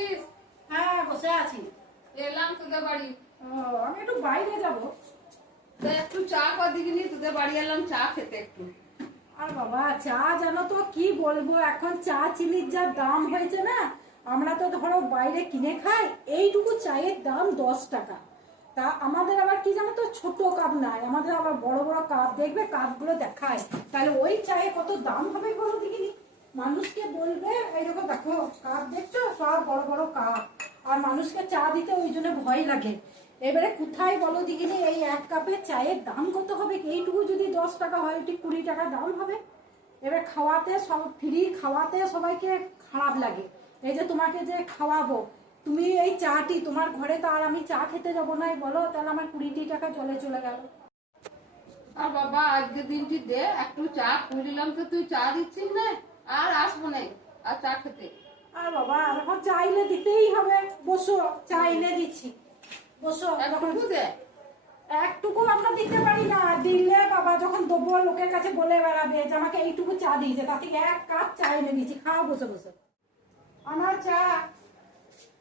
আছিস? হ্যাঁ বসে আছি। এলাম তোদের বাড়ি। আমি একটু বাইরে যাব। একটু চা কর দিকিনি, তোদের বাড়ি এলাম চা খেতে একটু। আর বাবা চা জানো তো কি বলবো, এখন চা চিনির যা দাম হয়েছে না, আমরা তো ধরো বাইরে কিনে খাই, এইটুকু চায়ের দাম 10 টাকা। তা আমাদের আবার কি জানো তো, ছোট কাপ নাই, আমাদের আবার বড় বড় কাপ, দেখবে কাপগুলো দেখায়, তাহলে ওই চায়ে কত দাম হবে বলো দেখিনি। মানুষকে বলবে এইরকম দেখো কাপ দেখছো, সব বড় বড় কাপ, আর মানুষকে চা দিতে ওই জন্য ভয় লাগে। এবারে কোথায় বলো দেখিনি, এই এক কাপের চায়ের দাম কত হবে, এইটুকু যদি 10 টাকা হয়, এটি 20 টাকা দাম হবে। এবার খাওয়াতে সব ফ্রি, খাওয়াতে সবাইকে খারাপ লাগে। এই যে তোমাকে যে খাওয়াবো, তুমি এই চাটি তোমার ঘরে, তো আর আমি চা খেতে যাবো না বলো, তাহলে আমার 20 টাকা জলে চলে গেল। আর বাবা আজকে দিনটি দে, একটু চা খুঁজলাম তো তুই চা দিচ্ছিস না, আর আসবো না আর চা খেতে। আর বাবা এখন চাইলে দিতেই হবে, বসো চা এনে দিচ্ছি, বসো। একটু দে। একটুকু আমরা দিতে পারি না, দিলে বাবা যখন দেবো লোকের কাছে বলে বেড়াবে যে আমাকে এইটুকু চা দিয়েছে, তাতে 1 কাপ চা এনে দিচ্ছি, খাও বসে বসে। আমার চা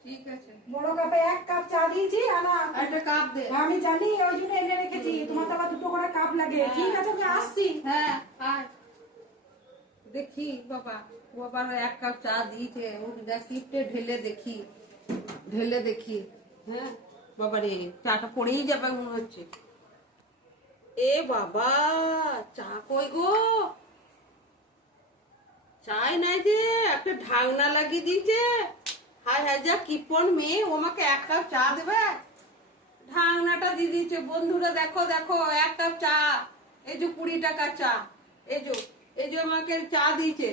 ঠিক আছে, বড় কাপে 1 কাপ চা দিয়েছি, আনা একটা কাপ দে। আমি জানি, ওই জন্য এনে রেখেছি, তোমার তো আবার 2টো করে কাপ লাগে। ঠিক আছে আমি আসছি। হ্যাঁ আয় দেখি বাবা, ও আবার 1 কাপ চা দিয়েছে, ও শিফটে ঢেলে দেখি, ঢেলে দেখি। হ্যাঁ বাবা রে, চাটা পড়েই যাবে মনে হচ্ছে। এ বাবা, চা কই গো? চাই নাই যে, একটা ঢাকনা লাগিয়ে দিয়েছে। হায় হায়, যা কিপন মেয়ে, ও আমাকে 1 কাপ চা দেবে, ঢাকনাটা দিয়ে দিয়েছে। বন্ধুরা দেখো দেখো, 1 কাপ চা, এই যে 20 টাকা চা, এই যে আমাকে চা দিয়েছে।